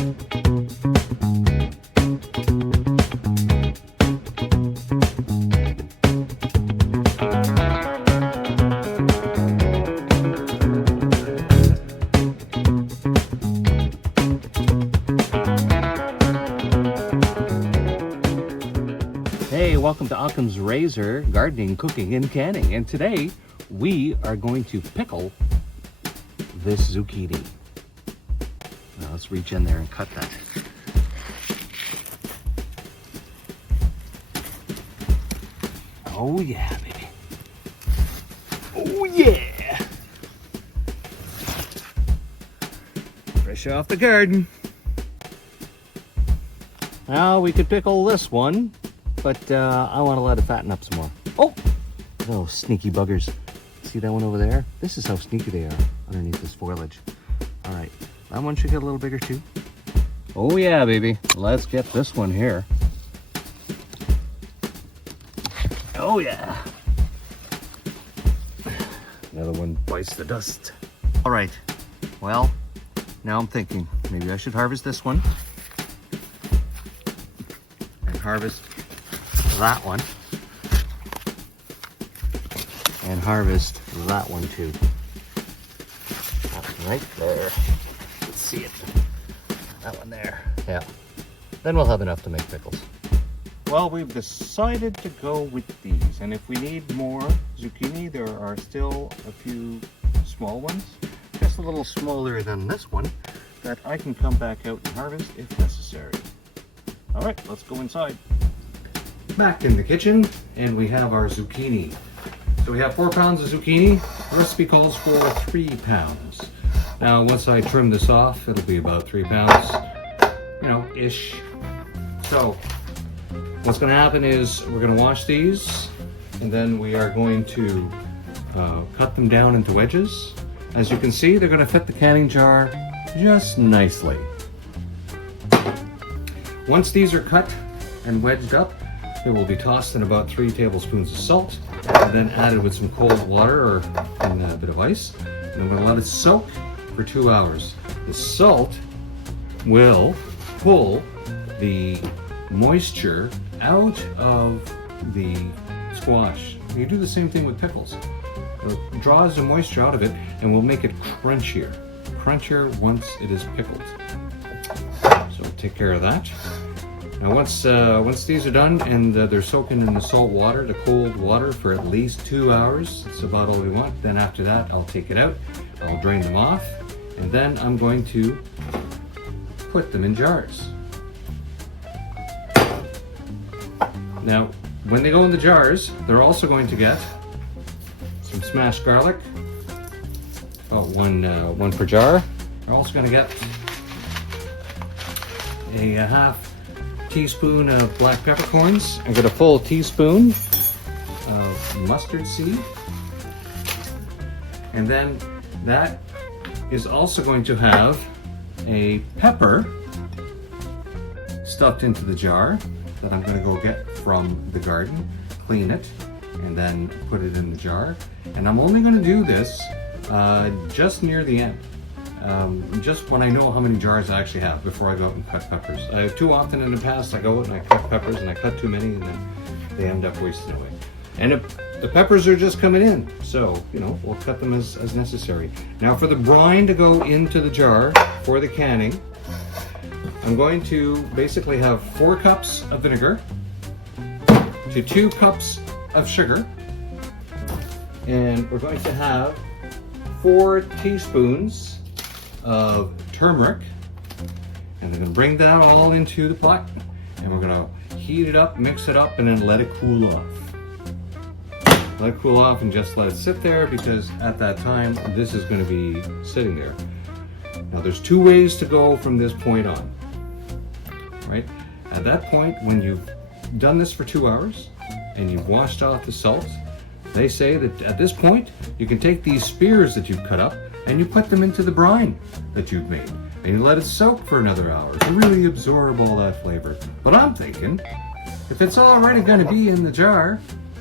Hey, welcome to Occam's Razor Gardening, Cooking, and Canning. And today we are going to pickle this zucchini. Now let's reach in there and cut that. Oh yeah, baby. Oh yeah. Fresh off the garden. Now we could pickle this one, but I want to let it fatten up some more. Oh, those sneaky buggers. See that one over there? This is how sneaky they are underneath this foliage. All right, that one should get a little bigger too. Oh yeah, baby. Let's get this one here. Oh yeah. Another one bites the dust. All right, well, now I'm thinking maybe I should harvest this one and harvest that one and harvest that one too. That one right there. Let's see it. That one there. Yeah. Then we'll have enough to make pickles. Well, we've decided to go with these, and if we need more zucchini, there are still a few small ones, just a little smaller than this one, that I can come back out and harvest if necessary. All right, let's go inside. Back in the kitchen, and we have our zucchini. So we have 4 pounds of zucchini. The recipe calls for 3 pounds. Now, once I trim this off, it'll be about 3 pounds, you know, ish. So what's going to happen is we're going to wash these, and then we are going to cut them down into wedges. As you can see, they're going to fit the canning jar just nicely. Once these are cut and wedged up, they will be tossed in about 3 tablespoons of salt, and then added with some cold water or in a bit of ice. And we're going to let it soak for 2 hours. The salt will pull the moisture out of the squash. You do the same thing with pickles. It draws the moisture out of it and will make it crunchier. Crunchier once it is pickled. So take care of that. Now once these are done and they're soaking in the salt water, the cold water, for at least 2 hours, that's about all we want. Then after that, I'll take it out, I'll drain them off, and then I'm going to put them in jars. Now, when they go in the jars, they're also going to get some smashed garlic, about one per jar. They're also going to get a half teaspoon of black peppercorns. I've got a full teaspoon of mustard seed. And then that is also going to have a pepper stuffed into the jar that I'm going to go get from the garden, clean it, and then put it in the jar. And I'm only going to do this just near the end. Just when I know how many jars I actually have before I go out and cut peppers. Too often in the past I go out and I cut peppers and I cut too many and then they end up wasting away. And if the peppers are just coming in, so you know, we'll cut them as necessary. Now for the brine to go into the jar for the canning, I'm going to basically have 4 cups of vinegar to 2 cups of sugar, and we're going to have 4 teaspoons of turmeric, and we're going to bring that all into the pot, and we're going to heat it up, mix it up, and then let it cool off. Let it cool off and just let it sit there, because at that time this is going to be sitting there. Now there's 2 ways to go from this point on. Right? At that point, when you've done this for 2 hours and you've washed off the salt, they say that at this point you can take these spears that you've cut up and you put them into the brine that you've made, and you let it soak for another hour to really absorb all that flavor. But I'm thinking, if it's already going to be in the jar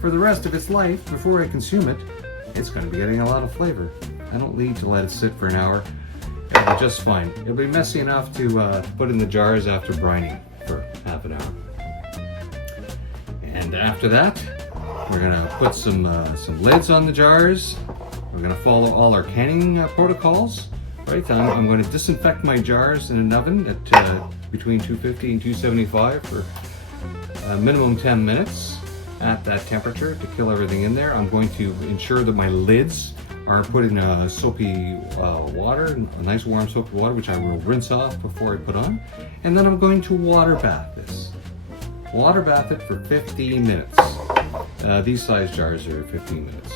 for the rest of its life before I consume it, it's going to be getting a lot of flavor. I don't need to let it sit for an hour. It'll be just fine. It'll be messy enough to put in the jars after brining for half an hour. And after that, we're gonna put some lids on the jars. We're gonna follow all our canning protocols. Right, I'm going to disinfect my jars in an oven at between 250 and 275 for minimum 10 minutes at that temperature to kill everything in there. I'm going to ensure that my lids are put in soapy water, a nice warm soapy water, which I will rinse off before I put on. And then I'm going to water bath this. Water bath it for 15 minutes. These size jars are 15 minutes.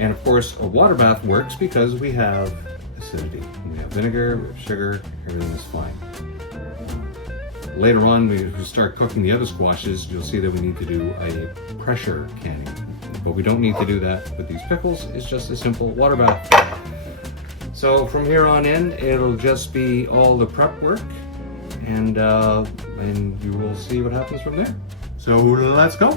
And of course, a water bath works because we have acidity. We have vinegar, we have sugar, everything is fine. Later on, we start cooking the other squashes, you'll see that we need to do a pressure canning. But we don't need to do that with these pickles. It's just a simple water bath. So from here on in, it'll just be all the prep work, and you will see what happens from there. So let's go.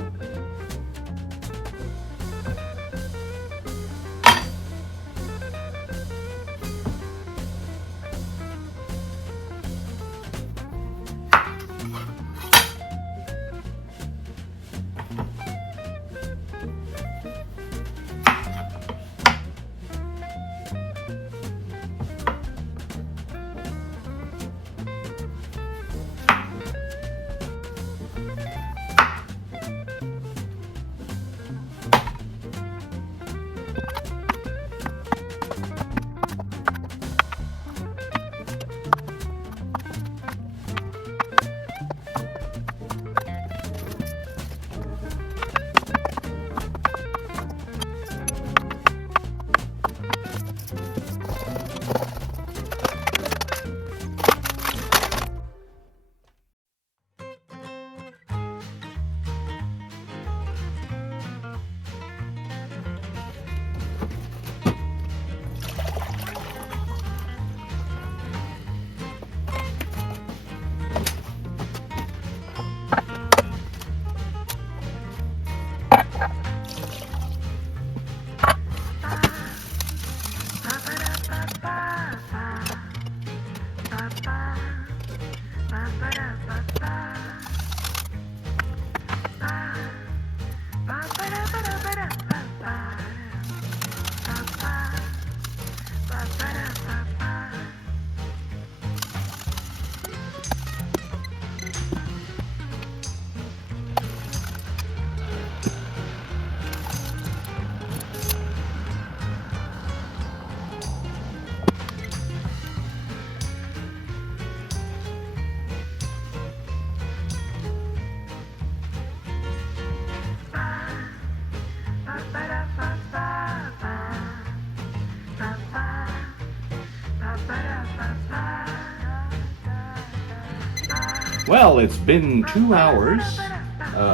Well, it's been 2 hours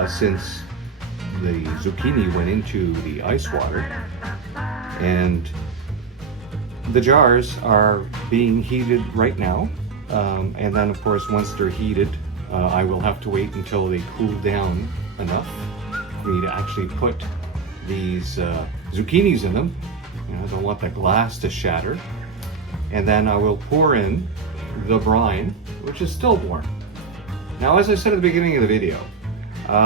since the zucchini went into the ice water, and the jars are being heated right now. And then, of course, once they're heated, I will have to wait until they cool down enough for me to actually put these zucchinis in them. You know, I don't want the glass to shatter. And then I will pour in the brine, which is still warm. Now, as I said at the beginning of the video,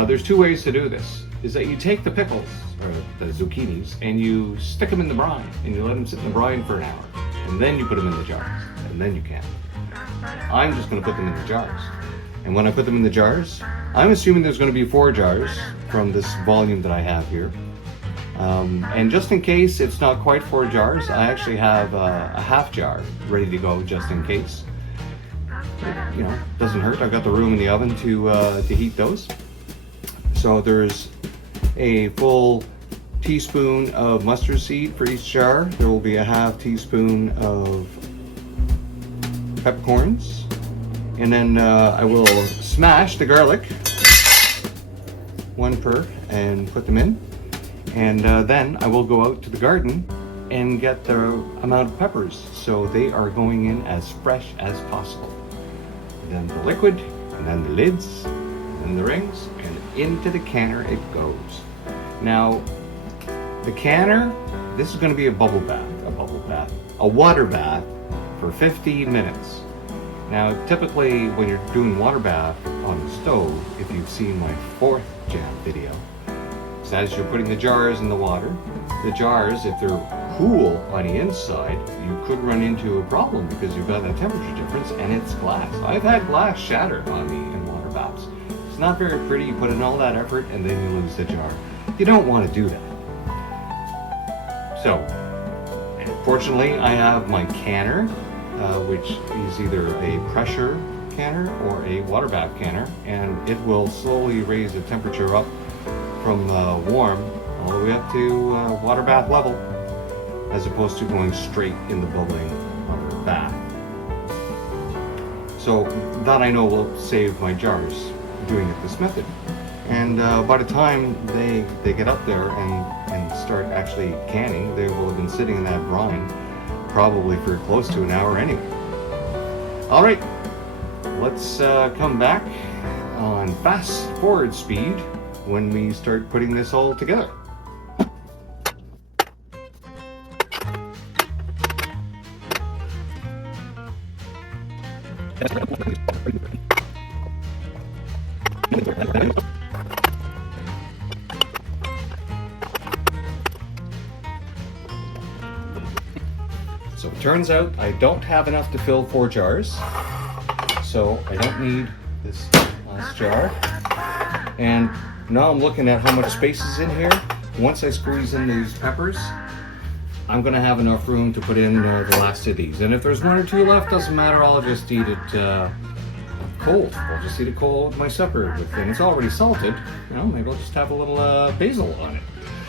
there's 2 ways to do this. Is that you take the pickles, or the zucchinis, and you stick them in the brine, and you let them sit in the brine for an hour, and then you put them in the jars, and then you can. I'm just going to put them in the jars. And when I put them in the jars, I'm assuming there's going to be 4 jars from this volume that I have here. And just in case it's not quite 4 jars, I actually have a half jar ready to go just in case. You know, doesn't hurt. I've got the room in the oven to heat those. So there's a full teaspoon of mustard seed for each jar. There will be a half teaspoon of peppercorns, and then I will smash the garlic, 1 per, and put them in. And then I will go out to the garden and get the amount of peppers, so they are going in as fresh as possible. Then the liquid, and then the lids, and the rings, and into the canner it goes. Now, the canner, this is going to be a bubble bath. a water bath for 50 minutes. Now, typically when you're doing water bath on the stove, if you've seen my 4th jam video, so as you're putting the jars in the water, the jars, if they're cool on the inside, you could run into a problem because you've got a temperature difference and it's glass. I've had glass shatter on me in water baths. It's not very pretty. You put in all that effort and then you lose the jar. You don't want to do that. So, fortunately, I have my canner, which is either a pressure canner or a water bath canner, and it will slowly raise the temperature up from warm all the way up to water bath level, as opposed to going straight in the bubbling water bath. So that I know will save my jars doing it this method. And by the time they get up there and start actually canning, they will have been sitting in that brine probably for close to an hour anyway. All right, let's come back on fast forward speed when we start putting this all together. So it turns out I don't have enough to fill 4 jars, so I don't need this last jar. And now I'm looking at how much space is in here. Once I squeeze in these peppers, I'm gonna have enough room to put in the last of these. And if there's 1 or 2 left, doesn't matter, I'll just eat it cold. I'll just eat it cold with my supper, and it's already salted. You know, maybe I'll just have a little basil on it.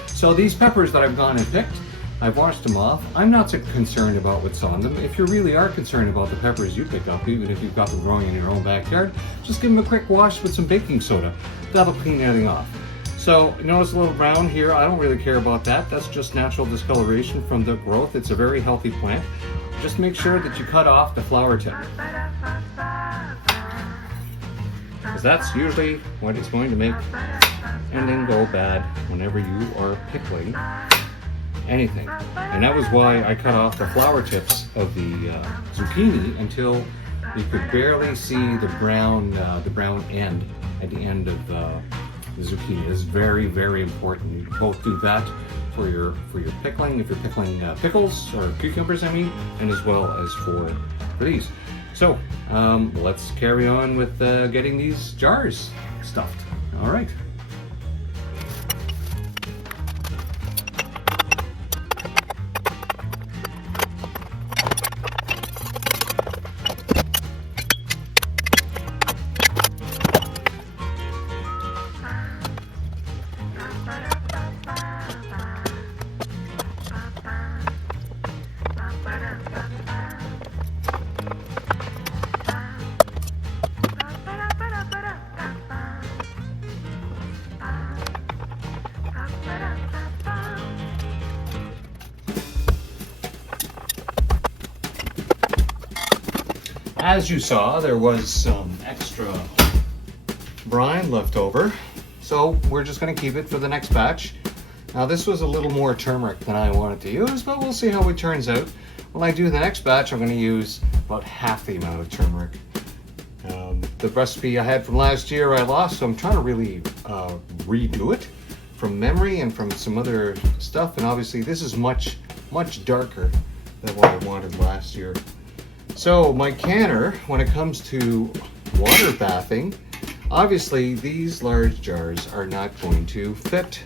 So these peppers that I've gone and picked, I've washed them off. I'm not so concerned about what's on them. If you really are concerned about the peppers you pick up, even if you've got them growing in your own backyard, just give them a quick wash with some baking soda. That'll clean everything off. So notice a little brown here. I don't really care about that. That's just natural discoloration from the growth. It's a very healthy plant. Just make sure that you cut off the flower tip, because that's usually what is going to make anything go bad whenever you are pickling anything. And that was why I cut off the flower tips of the zucchini until you could barely see the brown end at the end of the zucchini. This is very, very important. You both do that for your pickling, if you're pickling pickles or cucumbers, I mean, and as well as for these. So let's carry on with getting these jars stuffed. All right. As you saw, there was some extra brine left over, so we're just going to keep it for the next batch. Now this was a little more turmeric than I wanted to use, but we'll see how it turns out. When I do the next batch, I'm going to use about half the amount of turmeric. The recipe I had from last year I lost, so I'm trying to really redo it from memory and from some other stuff, and obviously this is much darker than what I wanted last year. So my canner, when it comes to water bathing, obviously these large jars are not going to fit,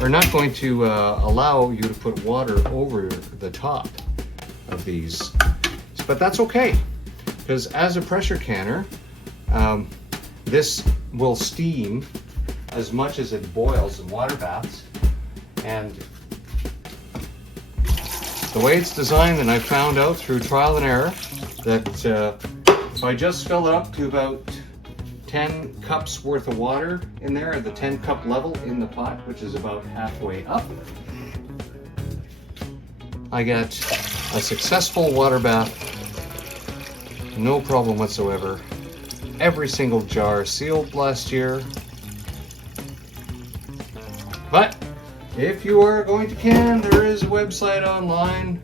or not going to allow you to put water over the top of these. But that's okay, because as a pressure canner, this will steam as much as it boils in water baths. And the way it's designed, and I found out through trial and error, that if I just fill it up to about 10 cups worth of water in there at the 10 cup level in the pot, which is about halfway up, I get a successful water bath, no problem whatsoever. Every single jar sealed last year. But if you are going to can, there is a website online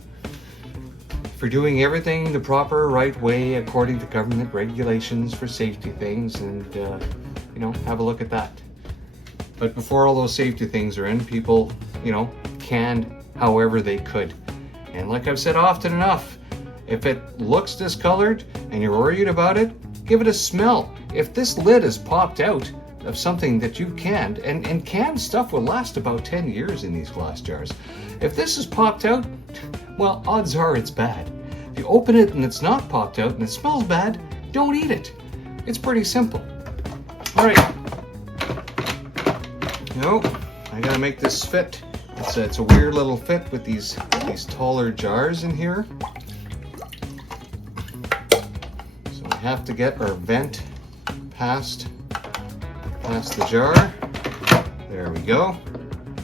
for doing everything the proper right way according to government regulations for safety things, and you know, have a look at that. But before all those safety things are in, people, you know, canned however they could. And like I've said often enough, if it looks discolored and you're worried about it, give it a smell. If this lid is popped out of something that you've canned, and canned stuff will last about 10 years in these glass jars. If this is popped out, well, odds are it's bad. If you open it and it's not popped out and it smells bad, don't eat it. It's pretty simple. All right. No, I gotta make this fit. It's a weird little fit with these taller jars in here. So we have to get our vent past the jar. There we go.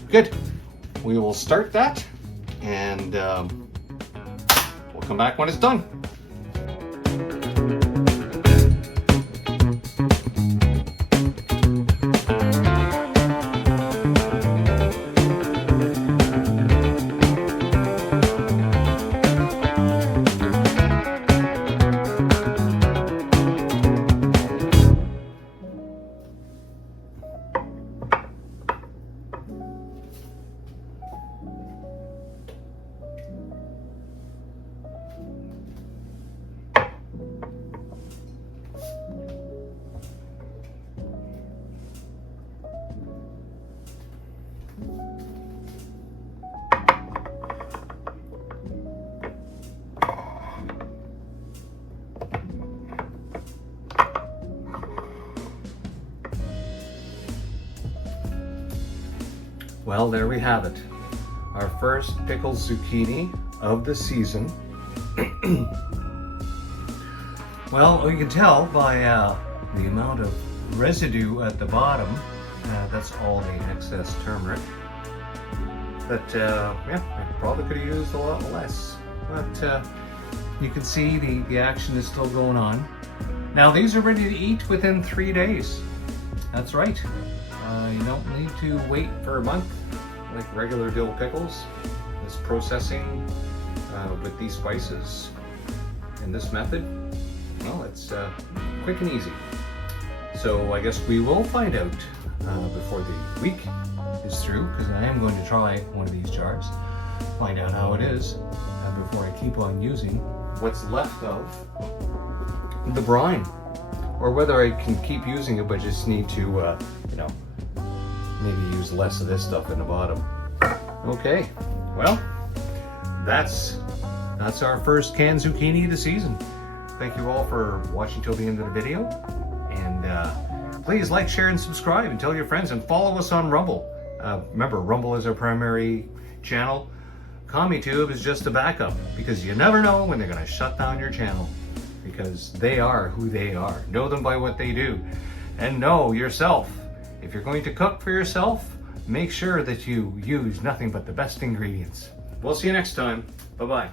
Good. We will start that, and we'll come back when it's done. Well, there we have it. Our first pickled zucchini of the season. Well, you can tell by the amount of residue at the bottom, that's all the excess turmeric. But yeah, I probably could have used a lot less. But you can see the action is still going on. Now these are ready to eat within 3 days. That's right. You don't need to wait for a month like regular dill pickles. This processing with these spices and this method, well, it's quick and easy. So I guess we will find out before the week is through, because I am going to try one of these jars, find out how it is before I keep on using what's left of the brine, or whether I can keep using it but just need to you know, maybe use less of this stuff in the bottom. Okay, well, that's our first canned zucchini of the season. Thank you all for watching till the end of the video, and please like, share, and subscribe, and tell your friends, and follow us on Rumble. Remember, Rumble is our primary channel. CommiTube is just a backup, because you never know when they're going to shut down your channel, because they are who they are. Know them by what they do, and know yourself. If you're going to cook for yourself, make sure that you use nothing but the best ingredients. We'll see you next time. Bye-bye.